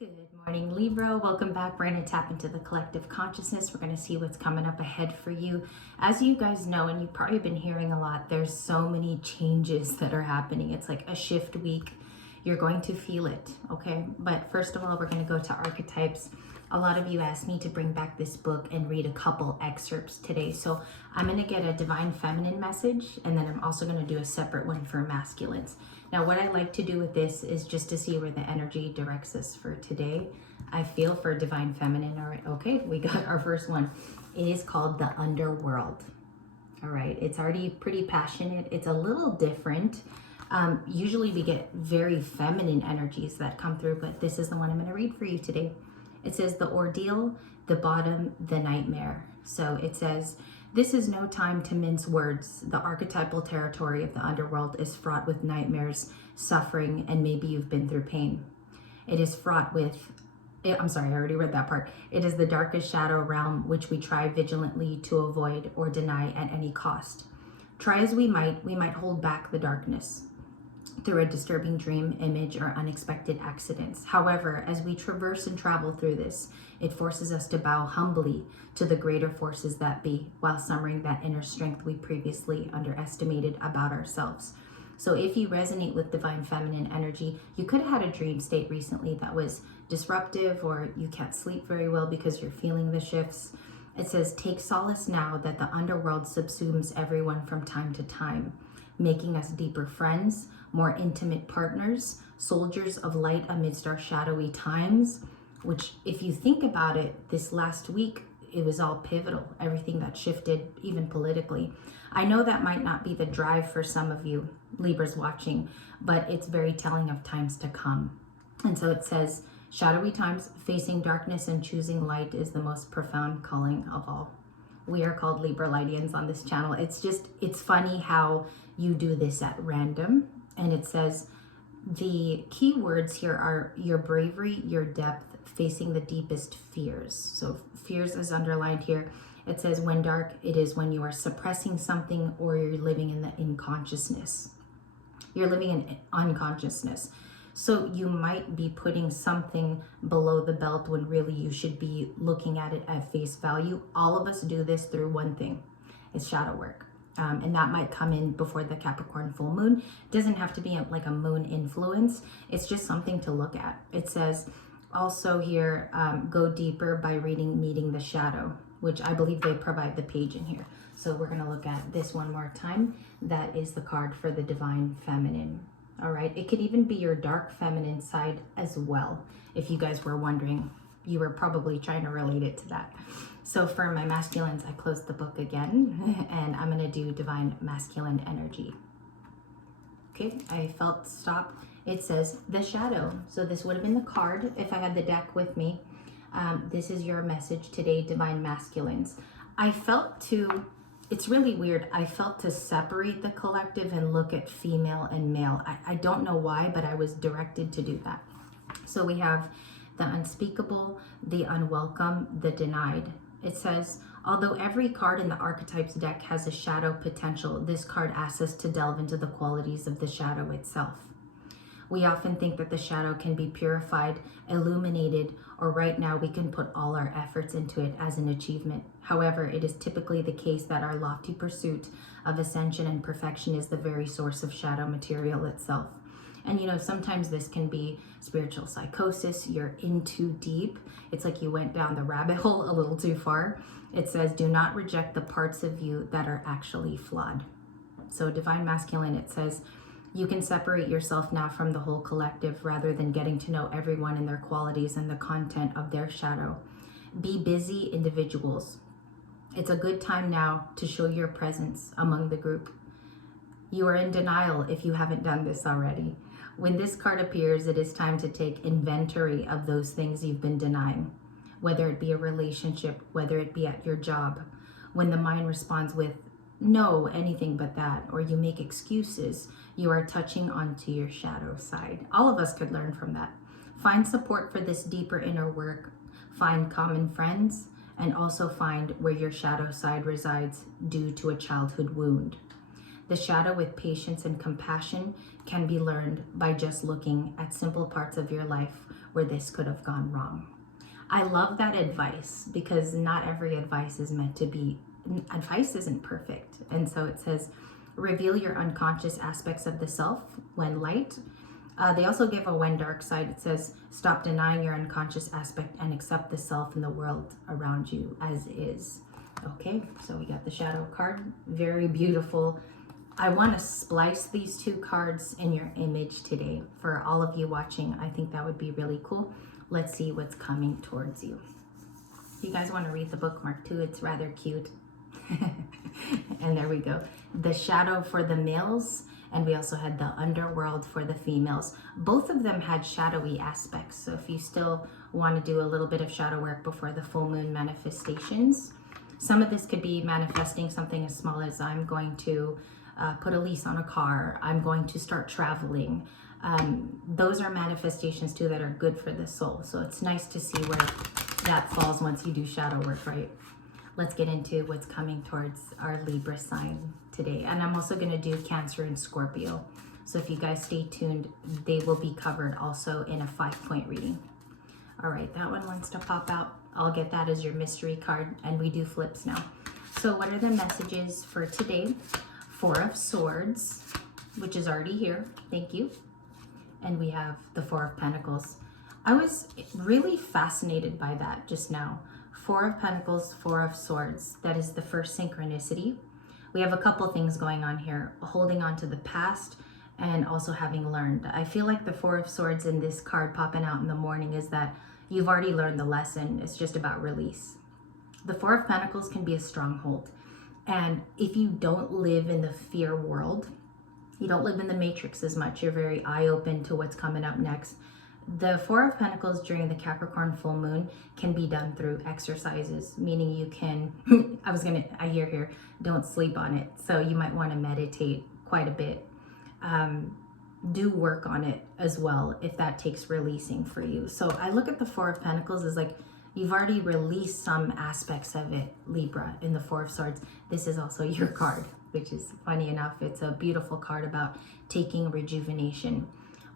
Good morning, Libra. Welcome back. We're going to tap into the collective consciousness. We're going to see what's coming up ahead for you. As you guys know, and you've probably been hearing a lot, there's so many changes that are happening. It's like a shift week. You're going to feel it, okay? But first of all, we're going to go to archetypes. A lot of you asked me to bring back this book and read a couple excerpts today. So I'm going to get a divine feminine message, and then I'm also going to do a separate one for masculines. Now, what I like to do with this is just to see where the energy directs us for today. I feel for divine feminine. All right, okay, we got our first one. It is called the Underworld. All right, it's already pretty passionate. It's a little different. Usually we get very feminine energies that come through, but this is the one I'm going to read for you today. It says the ordeal, the bottom, the nightmare. So it says, this is no time to mince words. The archetypal territory of the underworld is fraught with nightmares, suffering, and maybe you've been through pain. It is fraught with, I'm sorry, I already read that part. It is the darkest shadow realm which we try vigilantly to avoid or deny at any cost. Try as we might hold back the darkness through a disturbing dream, image, or unexpected accidents. However, as we traverse and travel through this, it forces us to bow humbly to the greater forces that be, while summoning that inner strength we previously underestimated about ourselves. So if you resonate with divine feminine energy, you could have had a dream state recently that was disruptive, or you can't sleep very well because you're feeling the shifts. It says, take solace now that the underworld subsumes everyone from time to time, making us deeper friends, more intimate partners, soldiers of light amidst our shadowy times, which if you think about it, this last week, it was all pivotal, everything that shifted, even politically. I know that might not be the drive for some of you Libras watching, but it's very telling of times to come. And so it says, shadowy times, facing darkness and choosing light is the most profound calling of all. We are called Libra Lightians on this channel. It's funny how you do this at random. And it says, the key words here are your bravery, your depth, facing the deepest fears. So fears is underlined here. It says, when dark, it is when you are suppressing something or you're living in the unconsciousness. You're living in unconsciousness. So you might be putting something below the belt when really you should be looking at it at face value. All of us do this through one thing. It's shadow work. And that might come in before the Capricorn full moon. It doesn't have to be like a moon influence. It's just something to look at. It says also here, go deeper by reading Meeting the Shadow, which I believe they provide the page in here. So we're going to look at this one more time. That is the card for the divine feminine. All right. It could even be your dark feminine side as well. If you guys were wondering, you were probably trying to relate it to that. So for my masculines, I closed the book again, and I'm going to do divine masculine energy. Okay, I felt stop. It says the shadow. So this would have been the card if I had the deck with me. This is your message today, divine masculines. I felt to, it's really weird. I felt to separate the collective and look at female and male. I don't know why, but I was directed to do that. So we have the unspeakable, the unwelcome, the denied. It says, although every card in the archetypes deck has a shadow potential, this card asks us to delve into the qualities of the shadow itself. We often think that the shadow can be purified, illuminated, or right now we can put all our efforts into it as an achievement. However, it is typically the case that our lofty pursuit of ascension and perfection is the very source of shadow material itself. And you know, sometimes this can be spiritual psychosis. You're in too deep. It's like you went down the rabbit hole a little too far. It says, do not reject the parts of you that are actually flawed. So divine masculine, it says, you can separate yourself now from the whole collective rather than getting to know everyone and their qualities and the content of their shadow. Be busy individuals. It's a good time now to show your presence among the group. You are in denial if you haven't done this already. When this card appears, it is time to take inventory of those things you've been denying, whether it be a relationship, whether it be at your job. When the mind responds with, no, anything but that, or you make excuses, you are touching onto your shadow side. All of us could learn from that. Find support for this deeper inner work. Find common friends, and also find where your shadow side resides due to a childhood wound. The shadow with patience and compassion can be learned by just looking at simple parts of your life where this could have gone wrong. I love that advice because not every advice is meant to be, advice isn't perfect. And so it says, reveal your unconscious aspects of the self when light. They also give a when dark side. It says, stop denying your unconscious aspect and accept the self and the world around you as is. Okay, so we got the shadow card. Very beautiful. I want to splice these two cards in your image today. For all of you watching, I think that would be really cool. Let's see what's coming towards you. If you guys want to read the bookmark too, it's rather cute. And there we go. The shadow for the males, and we also had the underworld for the females. Both of them had shadowy aspects. So if you still want to do a little bit of shadow work before the full moon manifestations, some of this could be manifesting something as small as I'm going to put a lease on a car. I'm going to start traveling. Those are manifestations too that are good for the soul. So it's nice to see where that falls once you do shadow work, right? Let's get into what's coming towards our Libra sign today. And I'm also going to do Cancer and Scorpio. So if you guys stay tuned, they will be covered also in a 5-point reading. All right, that one wants to pop out. I'll get that as your mystery card, and we do flips now. So what are the messages for today? 4 of Swords, which is already here. Thank you. And we have the 4 of Pentacles. I was really fascinated by that just now. 4 of Pentacles, 4 of Swords. That is the first synchronicity. We have a couple things going on here. Holding on to the past and also having learned. I feel like the 4 of Swords in this card popping out in the morning is that you've already learned the lesson. It's just about release. The 4 of Pentacles can be a stronghold. And if you don't live in the fear world, you don't live in the matrix as much, you're very eye-open to what's coming up next. The 4 of Pentacles during the Capricorn full moon can be done through exercises, meaning you can, I hear here, don't sleep on it. So you might want to meditate quite a bit. Do work on it as well if that takes releasing for you. So I look at the 4 of Pentacles as like, you've already released some aspects of it, Libra, in the 4 of Swords. This is also your card, which is funny enough. It's a beautiful card about taking rejuvenation.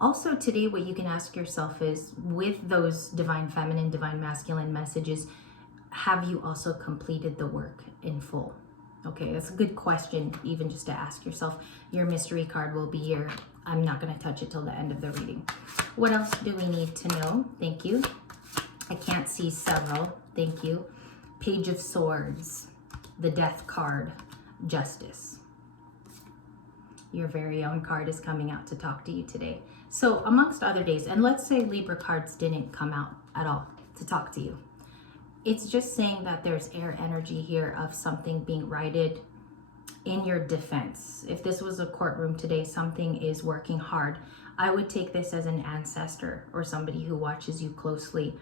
Also today, what you can ask yourself is, with those divine feminine, divine masculine messages, have you also completed the work in full? Okay, that's a good question, even just to ask yourself. Your mystery card will be here. I'm not going to touch it till the end of the reading. What else do we need to know? Thank you. I can't see several. Thank you. Page of Swords, the Death card, Justice. Your very own card is coming out to talk to you today. So amongst other days, and let's say Libra cards didn't come out at all to talk to you. It's just saying that there's air energy here of something being righted in your defense. If this was a courtroom today, something is working hard. I would take this as an ancestor or somebody who watches you closely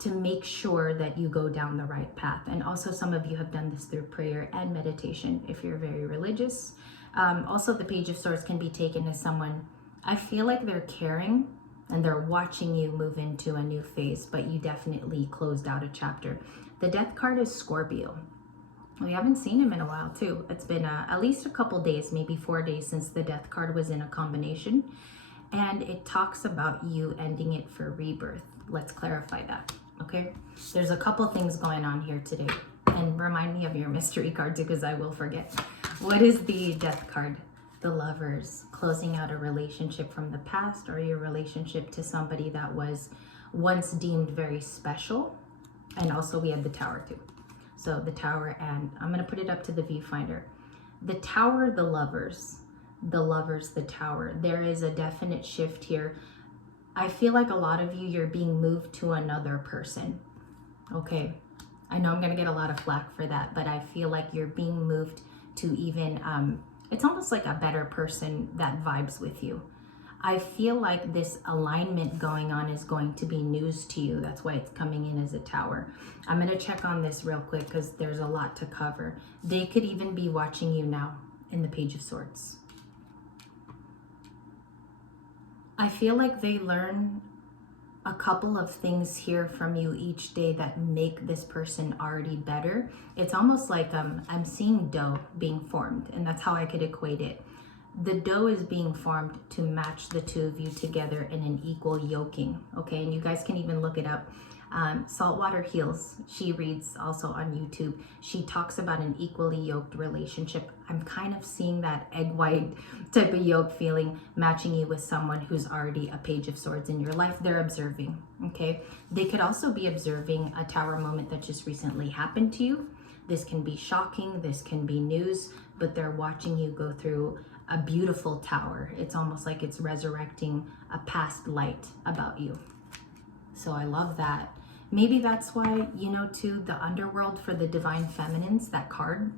to make sure that you go down the right path. And also some of you have done this through prayer and meditation if you're very religious. Also the Page of Swords can be taken as someone, I feel like they're caring and they're watching you move into a new phase, but you definitely closed out a chapter. The Death card is Scorpio. We haven't seen him in a while too. It's been at least a couple days, maybe 4 days since the Death card was in a combination. And it talks about you ending it for rebirth. Let's clarify that, okay? There's a couple things going on here today. And remind me of your mystery cards because I will forget. What is the Death card? The Lovers, closing out a relationship from the past or your relationship to somebody that was once deemed very special. And also we have the Tower too. So the Tower, and I'm going to put it up to the viewfinder. The Tower, the Lovers, the Tower. There is a definite shift here. I feel like a lot of you, you're being moved to another person. Okay. I know I'm going to get a lot of flack for that, but I feel like you're being moved to even, it's almost like a better person that vibes with you. I feel like this alignment going on is going to be news to you. That's why it's coming in as a Tower. I'm going to check on this real quick because there's a lot to cover. They could even be watching you now in the Page of Swords. I feel like they learn a couple of things here from you each day that make this person already better. It's almost like I'm seeing dough being formed, and that's how I could equate it. The dough is being formed to match the two of you together in an equal yoking, okay? And you guys can even look it up. Saltwater Heals, she reads also on YouTube. She talks about an equally yoked relationship. I'm kind of seeing that egg white type of yoke feeling, matching you with someone who's already a Page of Swords in your life. They're observing, okay? They could also be observing a Tower moment that just recently happened to you. This can be shocking, this can be news, but they're watching you go through a beautiful tower. It's almost like it's resurrecting a past light about you. So I love that. Maybe that's why, you know, too, the Underworld for the Divine Feminines, that card,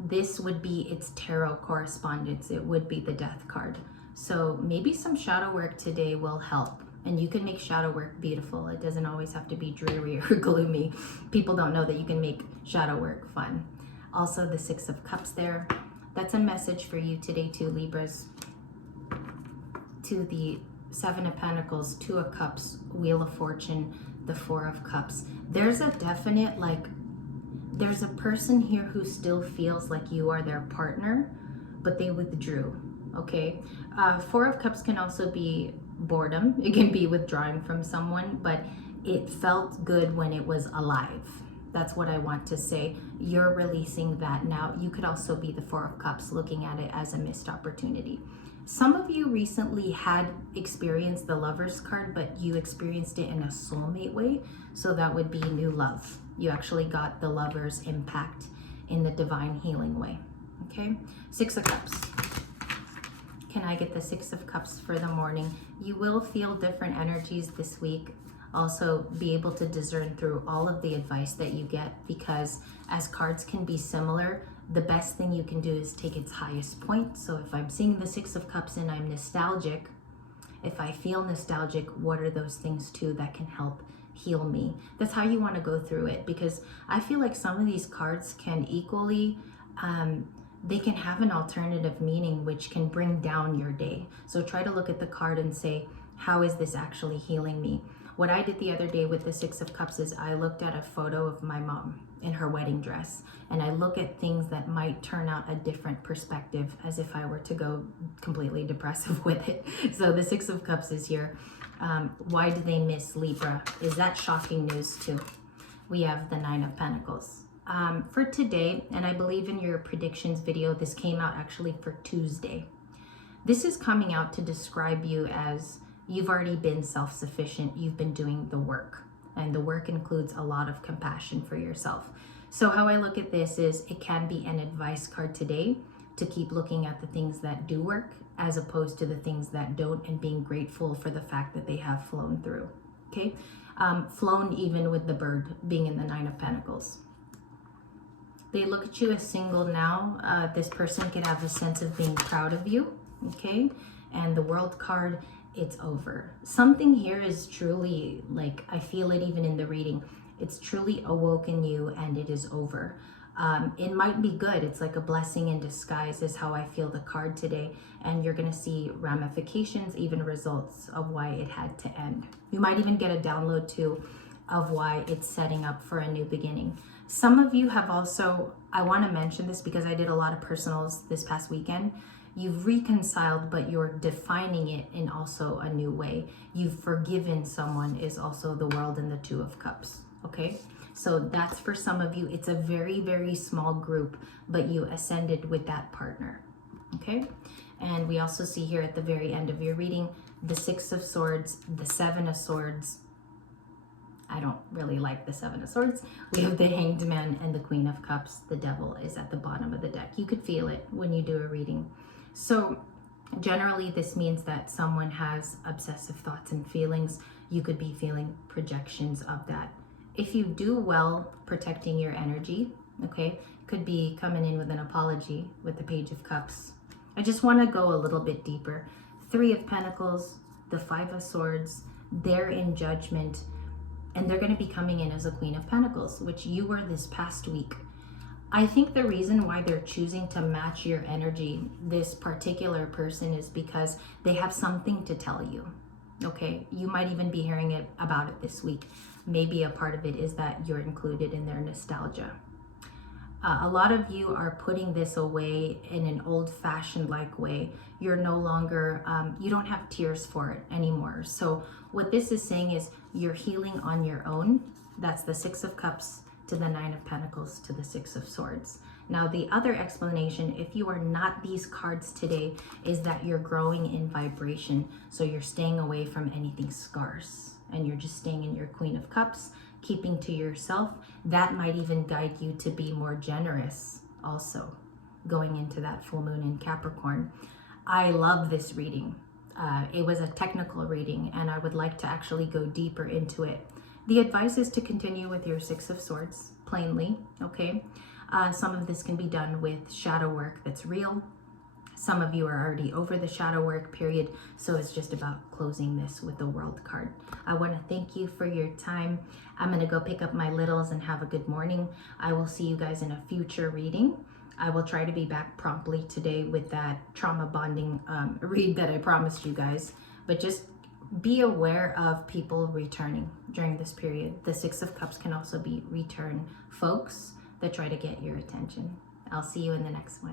this would be its tarot correspondence. It would be the Death card. So maybe some shadow work today will help. And you can make shadow work beautiful. It doesn't always have to be dreary or gloomy. People don't know that you can make shadow work fun. Also, the Six of Cups there. That's a message for you today too, Libras. To the Seven of Pentacles, Two of Cups, Wheel of Fortune, the Four of Cups. There's a definite, like, there's a person here who still feels like you are their partner, but they withdrew, okay? Four of Cups can also be boredom. It can be withdrawing from someone, but it felt good when it was alive. That's what I want to say. You're releasing that now. You could also be the Four of Cups, looking at it as a missed opportunity. Some of you recently had experienced the Lover's card, but you experienced it in a soulmate way. So that would be new love. You actually got the Lover's impact in the divine healing way. Okay, Six of Cups. Can I get the Six of Cups for the morning? You will feel different energies this week. Also be able to discern through all of the advice that you get, because as cards can be similar, the best thing you can do is take its highest point. So if I'm seeing the Six of Cups and I'm nostalgic, if I feel nostalgic, what are those things too that can help heal me? That's how you want to go through it, because I feel like some of these cards can equally, they can have an alternative meaning which can bring down your day. So try to look at the card and say, how is this actually healing me? What I did the other day with the Six of Cups is I looked at a photo of my mom in her wedding dress, and I look at things that might turn out a different perspective, as if I were to go completely depressive with it. So the Six of Cups is here. Why do they miss Libra? Is that shocking news too? We have the Nine of Pentacles. For today, and I believe in your predictions video, this came out actually for Tuesday. This is coming out to describe you as you've already been self-sufficient. You've been doing the work, and the work includes a lot of compassion for yourself. So how I look at this is it can be an advice card today to keep looking at the things that do work as opposed to the things that don't, and being grateful for the fact that they have flown through. Okay, flown even with the bird being in the Nine of Pentacles. They look at you as single now. This person could have a sense of being proud of you. Okay, and the World card, it's over. Something here is truly, like, I feel it even in the reading, it's truly awoken you and it is over. It might be good. It's like a blessing in disguise is how I feel the card today. And you're going to see ramifications, even results of why it had to end. You might even get a download too of why it's setting up for a new beginning. Some of you have also, I want to mention this because I did a lot of personals this past weekend. You've reconciled, but you're defining it in also a new way. You've forgiven someone is also the World and the Two of Cups. Okay, so that's for some of you. It's a very, very small group, but you ascended with that partner. Okay, and we also see here at the very end of your reading, the Six of Swords, the Seven of Swords. I don't really like the Seven of Swords. We have the Hanged Man and the Queen of Cups. The Devil is at the bottom of the deck. You could feel it when you do a reading. So generally this means that someone has obsessive thoughts and feelings. You could be feeling projections of that. If you do well protecting your energy, okay, could be coming in with an apology with the Page of Cups. I just want to go a little bit deeper. Three of Pentacles, the Five of Swords, they're in judgment, and they're going to be coming in as a Queen of Pentacles, which you were this past week. I think the reason why they're choosing to match your energy, this particular person, is because they have something to tell you. Okay, you might even be hearing about it this week. Maybe a part of it is that you're included in their nostalgia. A lot of you are putting this away in an old-fashioned like way. You're no longer, you don't have tears for it anymore. So what this is saying is you're healing on your own. That's the Six of Cups to the Nine of Pentacles to the Six of Swords. Now, the other explanation, if you are not these cards today, is that you're growing in vibration. So you're staying away from anything scarce and you're just staying in your Queen of Cups, keeping to yourself. That might even guide you to be more generous also going into that full moon in Capricorn. I love this reading. It was a technical reading and I would like to actually go deeper into it. The advice is to continue with your Six of Swords, plainly, okay? Some of this can be done with shadow work that's real. Some of you are already over the shadow work period, so it's just about closing this with the World card. I want to thank you for your time. I'm going to go pick up my littles and have a good morning. I will see you guys in a future reading. I will try to be back promptly today with that trauma bonding read that I promised you guys. But just be aware of people returning during this period. The Six of Cups can also be return folks that try to get your attention. I'll see you in the next one.